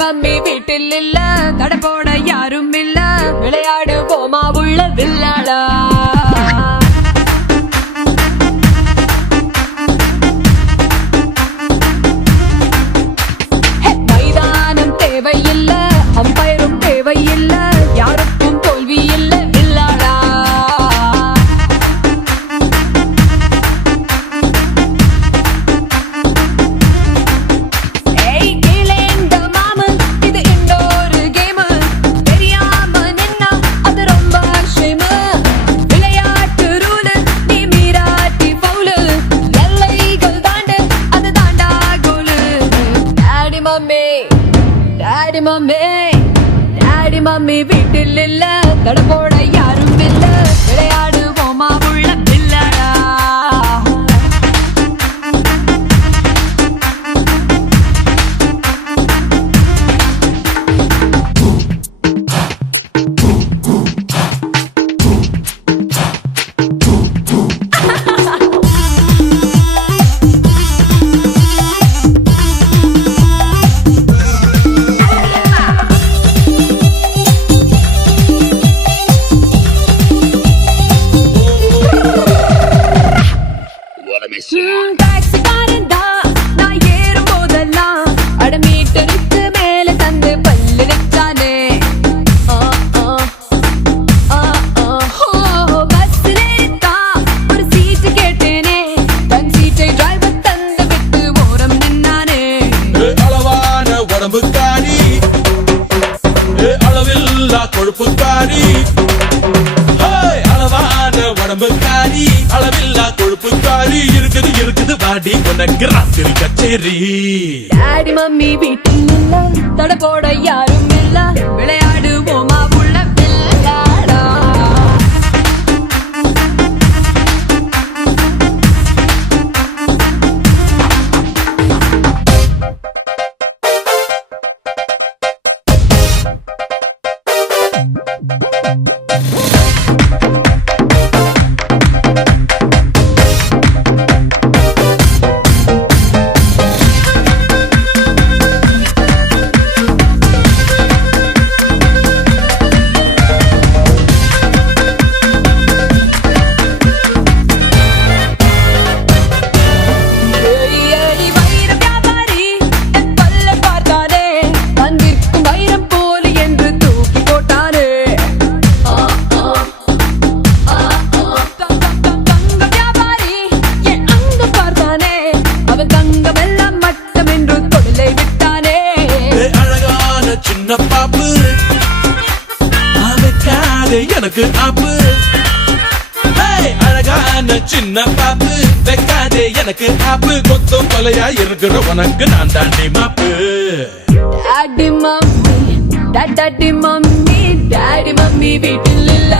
Mummy வீட்டில் இல்ல, தட போட யாரும் இல்ல, விளையாடு போமா உள்ள வில்லாடா. மைதானம் தேவையில்ல, அம்பயரும் தேவையில்ல, யாருக்கும் தோல்வி இல்ல வில்லாடா. டாடி மம்மி வீட்டில் இல்ல, தட போட யாரும் இல்ல, விளையாடு போமா உள்ள வில்லாடா. அளவில்லா கொழுப்புக்காரி, அளவான உடம்புக்காரி, அளவில்லா கொழுப்புக்காரி, இருக்குது இருக்குது வாடி உனக்கு ராத்திரி கச்சேரி. டாடி மம்மி வீட்டில் இல்ல, தட போட யாரும் இல்ல, விளையாடு போமா உள்ள வில்லாடா. எனக்கு ஆப்பு அழகான சின்ன பாப்பு, வைக்காதே எனக்கு ஆப்பு, கொத்தும் கொலையா இருக்கிற உனக்கு நான் தாண்டி மாப்பு. டாடி மம்மி வீட்டில் இல்ல,